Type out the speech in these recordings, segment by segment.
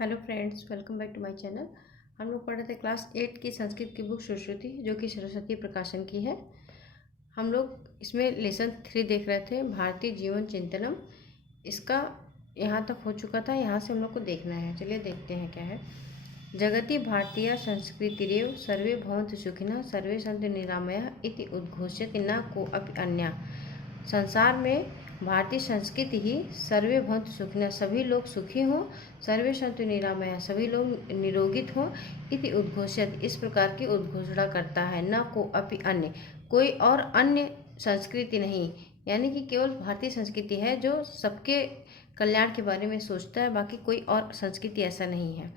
Hello friends, welcome back to my channel. हम लोग पढ़ रहे थे क्लास 8 की संस्कृत की बुक सुश्रुति, जो कि सरस्वती प्रकाशन की है। हम लोग इसमें लेसन 3 देख रहे थे, भारतीय जीवन चिंतनम। इसका यहाँ तक हो चुका था, यहाँ से हम लोग को देखना है। चलिए देखते हैं क्या है। जगति भारतीय संस्कृतिरेव सर्वे भवन्तु सुखिनः सर्वे सन्तु निरामयाः इति उद्घोष्यति न को अपि अन्यः। संसार में भारतीय संस्कृति ही सर्वे भवन्तु सुखिनः, सभी लोग सुखी हों, सर्वे सन्तु निरामयाः, सभी लोग निरोगित हों, इति उद्घोष्यति, इस प्रकार की उद्घोषणा करता है। न को अपि अन्य, कोई और अन्य संस्कृति नहीं, यानी कि केवल भारतीय संस्कृति है जो सबके कल्याण के बारे में सोचता है, बाकी कोई और संस्कृति ऐसा नहीं है।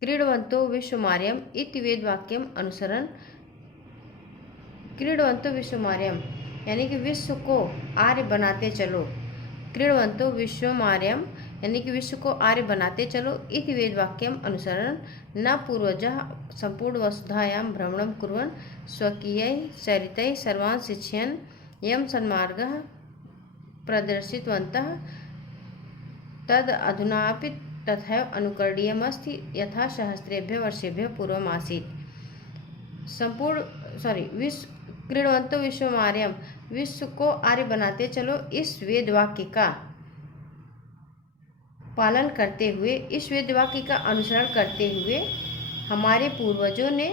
क्रीडवंतो विश्वमार्यम इति वेद वाक्यम अनुसरण। क्रीडवंतो विश्वमार्यम यानी कि विश्व को आर्य बनाते चलो। क्रीडवंतो विश्वमार्यम यानी कि विश्व को आर्य बनाते चलो। इति वेद वाक्यम अनुसरण न पूर्वजः संपूर्ण वसुधायां भ्रमणं कुर्वन् स्वकीयैः चरितैः सर्वान् शिक्षयन् यं सन्मार्गः प्रदर्शितवन्तः तद अधुनापि तथैव अनुकरणीयमस्ति यथा सहस्रेभ्यः वर्षेभ्यः पूर्वम् आसीत्। क्रीडवंतो विश्वमार्यम, विश्व को आर्य बनाते चलो, इस वेद वाक्य का पालन करते हुए, इस वेद वाक्य का अनुसरण करते हुए हमारे पूर्वजों ने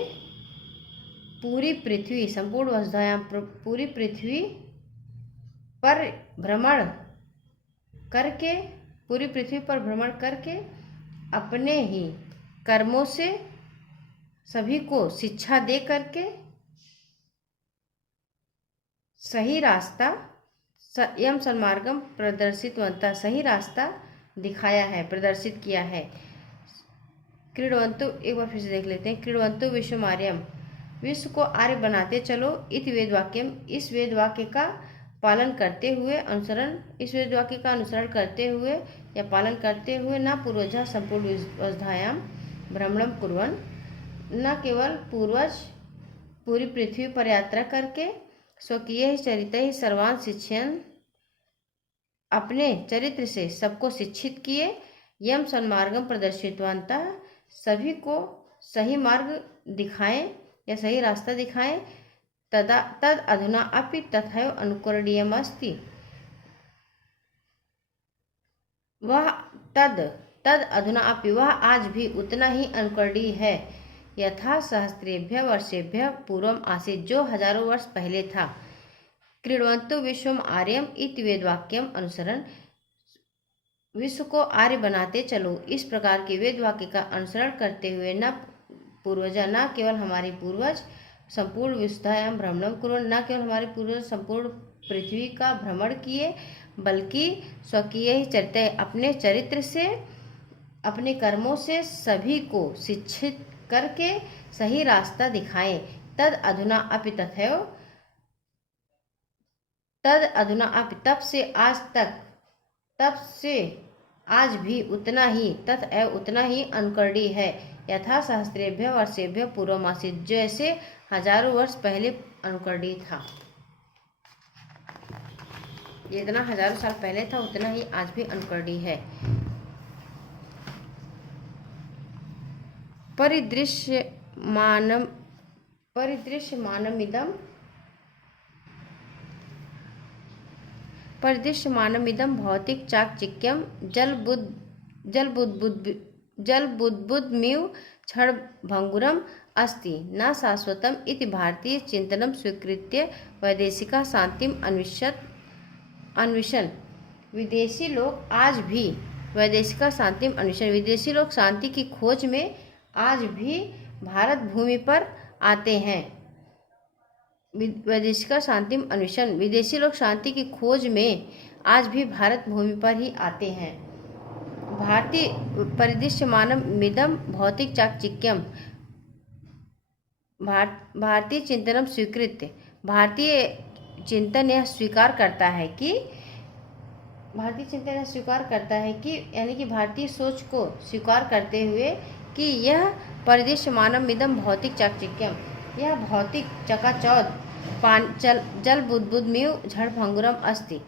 पूरी पृथ्वी, संपूर्ण वसुधायां, पूरी पृथ्वी पर भ्रमण करके, पूरी पृथ्वी पर भ्रमण करके अपने ही कर्मों से सभी को शिक्षा दे करके सही रास्ता यम सन्मार्गम प्रदर्शितवन्तः, सही रास्ता दिखाया है, प्रदर्शित किया है। क्रीडवंतो, एक बार फिर से देख लेते हैं। क्रीडवंतो विश्वमार्यम, विश्व को आर्य बनाते चलो। इति वेद वाक्यम, इस वेद वाक्य का पालन करते हुए, अनुसरण, इस वेद वाक्य का अनुसरण करते हुए या पालन करते हुए न पूर्वजः संपूर्ण वसुधायां भ्रमणं कुर्वन्, न केवल पूर्वज पूरी पृथ्वी पर यात्रा करके स्वकीय चरितैः सर्वान् शिक्षयन्, अपने चरित्र से सबको शिक्षित किए, यम सन्मार्गम प्रदर्शितवन्तः, सभी को सही मार्ग दिखाएं या सही रास्ता दिखाएं। तद अधुना अपि तथैव अनुकरणीयमस्ति, वह तद अधुना अपि, वह आज भी उतना ही अनुकरणीय है। यथा सहस्रेभ्यः वर्षेभ्यः पूर्वम् आसीत्, जो हजारों वर्ष पहले था। क्रीडवंतो विश्वम आर्यम इति वेद वाक्यम अनुसरण, विश्व को आर्य बनाते चलो, इस प्रकार के वेद वाक्य का अनुसरण करते हुए न पूर्वजा, न केवल हमारे पूर्वज, संपूर्ण विश्वधायां भ्रमणं कुर्वन्, न केवल हमारे पूर्वज संपूर्ण पृथ्वी का भ्रमण किए, बल्कि स्वकीय चरित्र, अपने चरित्र से, अपने कर्मों से सभी को शिक्षित करके सही रास्ता दिखाएं। तद अधुना अपि तथैव, तद अधुना अपि, तब से आज तक, तब से आज भी उतना ही, तथैव उतना ही अनुकरणीय है। यथा सहस्रेभ्यः वर्षेभ्यः पूर्वम् आसीत्, जैसे हजारों वर्ष पहले अनुकरणीय था। जितना हजारों साल पहले था उतना ही आज भी अनुकरणीय है। परिदृश्यमानमिदं भौतिक चाकचिक्यं जलबुद्बुद्मिव क्षणभंगुरम् अस्ति न शाश्वतम् इति भारतीय चिंतनं स्वीकृत्य वैदेशिका शांतिम अन्विषन्। विदेशी लोग आज भी वैदेशिका शांतिम अन्विषन्, विदेशी लोग शांति की खोज में आज भी भारत भूमि पर आते हैं। वैदेशिका शांतिम अन्वेषण, विदेशी लोग शांति की खोज में आज भी भारत भूमि पर ही आते हैं। भारतीय परिदृश्यमानमिदं भौतिक चाकचिक्यम, भारतीय चिंतनम स्वीकृत्य, भारतीय चिंतन यह स्वीकार करता है कि, भारतीय चिंतन यह स्वीकार करता है कि, यानी कि भारतीय सोच को स्वीकार करते हुए कि यह परिदृश्यमानमिदं भौतिक चाकचिक्यम, यह भौतिक चकाचौंध जल बुद्बुद्मिव क्षणभंगुरम् अस्ति,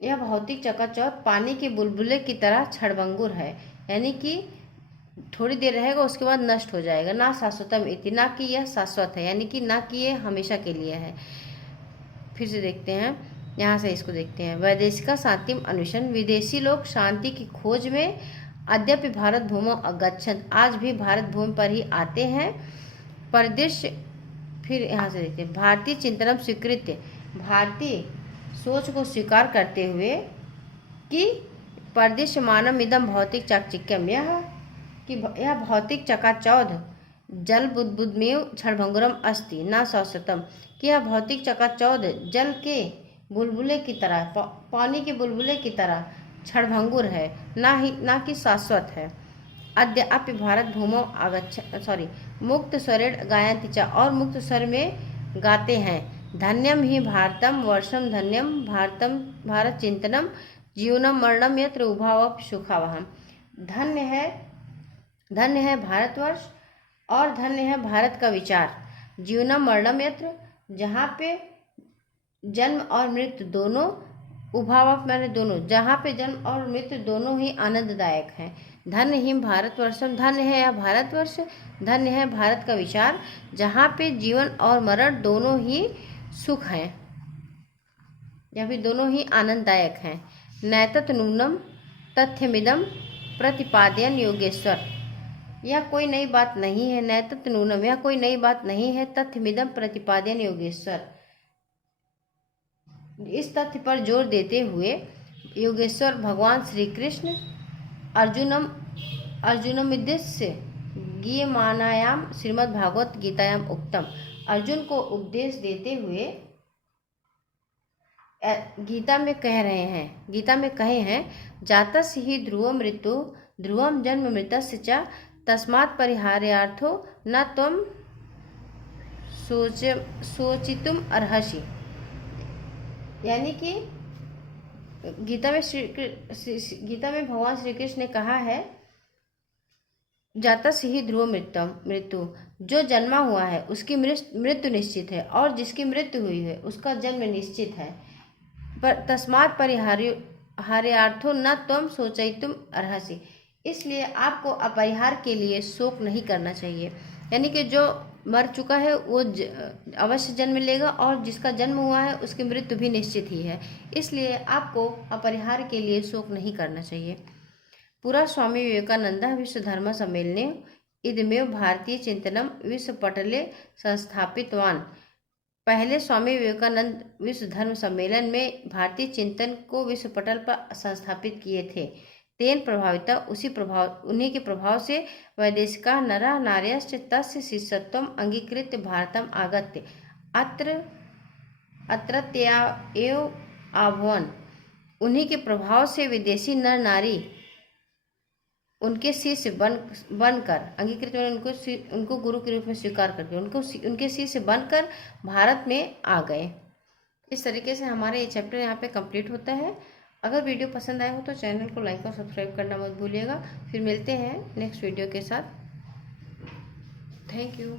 यह भौतिक चकाचौंध पानी के बुलबुले की तरह क्षणभंगुर है, यानी कि थोड़ी देर रहेगा उसके बाद नष्ट हो जाएगा। ना शाश्वतम इति, ना कि यह शाश्वत है, यानी कि ना कि ये हमेशा के लिए है। फिर से देखते हैं, यहाँ से इसको देखते हैं। वैदेशिका शांतिम अन्वेषण, विदेशी लोग शांति की खोज में अद्यपि भारत भूमौ अगच्छन्, आज भी भारत भूमि पर ही आते हैं। परिदृश्य, फिर यहाँ से देखते हैं, भारतीय चिंतनम स्वीकृत्य, भारतीय सोच को स्वीकार करते हुए कि परिदृश्य मानम इदम भौतिक चाकचिक्यम, यह भौतिक चकाचौध जल बुद्बुदमेव क्षणभंगुरम अस्ति न शाश्वतम, कि यह भौतिक चकाचौध जल के बुलबुले की तरह, पानी के बुलबुले की तरह क्षणभंगुर है, ना कि शाश्वत है। अद्यापि भारत भूमौ मुक्त स्वरेण गायन्ति च, और मुक्त स्वर में गाते हैं। धन्यम ही भारतम वर्षम, धन्यम भारतम भारत चिंतनम, जीवनम मरणम यत्र उभावप सुखावहम। धन्य है भारतवर्ष और धन्य है भारत का विचार। जीवनम मरणम यत्र, जहाँ पे जन्म और मृत्यु दोनों, उभावप मैंने दोनों, जहाँ पे जन्म और मृत्यु दोनों ही आनंददायक हैं। धन्य ही भारतवर्षम, धन्य है यह भारतवर्ष, धन्य है भारत का विचार, जहाँ पे जीवन और मरण दोनों ही सुख हैं, या फिर दोनों ही आनंददायक हैं। नैतत् नूनम तथ्यमिदम प्रतिपादयन् योगेश्वर, यह कोई नई बात नहीं है। नैतत् नूनम, यह कोई नई बात नहीं है। तथ्यमिदम प्रतिपादयन् योगेश्वर, इस तथ्य पर जोर देते हुए योगेश्वर भगवान श्री कृष्ण अर्जुनमुद्देश्य गीयमानायाम श्रीमद् भागवत गीतायाम उक्तम, अर्जुन को उपदेश देते हुए गीता में कहे हैं, जातस्य हि ध्रुवं मृत्यु ध्रुवं जन्म मृतस्य च, तस्मात् परिहार्यार्थो न त्वं शोचितुम अर्हसि, यानी कि गीता में भगवान श्री कृष्ण ने कहा है, जातस्य हि ध्रुवं मृत्यु, जो जन्मा हुआ है उसकी मृत्यु निश्चित है, और जिसकी मृत्यु हुई है उसका जन्म निश्चित है। पर तस्मात् परिहार्यार्थो न त्वं शोचितुम अर्हसि, इसलिए आपको अपरिहार के लिए शोक नहीं करना चाहिए। यानी कि जो मर चुका है वो अवश्य जन्म लेगा, और जिसका जन्म हुआ है उसकी मृत्यु भी निश्चित ही है, इसलिए आपको अपरिहार के लिए शोक नहीं करना चाहिए। पूरा स्वामी विवेकानंद विश्व धर्म सम्मेलने इदमेव भारतीय चिंतनम विश्व पटले संस्थापितवान, पहले स्वामी विवेकानंद विश्व धर्म सम्मेलन में भारतीय चिंतन को विश्व पटल पर संस्थापित किए थे। तेन प्रभाविता, उन्हीं के प्रभाव से वैदेशिका नरा नार्यश्च तस्य शिष्यत्वम अंगीकृत्य भारतम आगत्य अत्रत्या एव आभवन, उन्हीं के प्रभाव से विदेशी नर नारी उनके शिष्य बनकर अंगीकृत, उनको गुरु के रूप में स्वीकार करके उनके शिष्य बनकर भारत में आ गए। इस तरीके से हमारा ये चैप्टर यहाँ पे कंप्लीट होता है। अगर वीडियो पसंद आया हो तो चैनल को लाइक और सब्सक्राइब करना मत भूलिएगा। फिर मिलते हैं नेक्स्ट वीडियो के साथ। Thank you.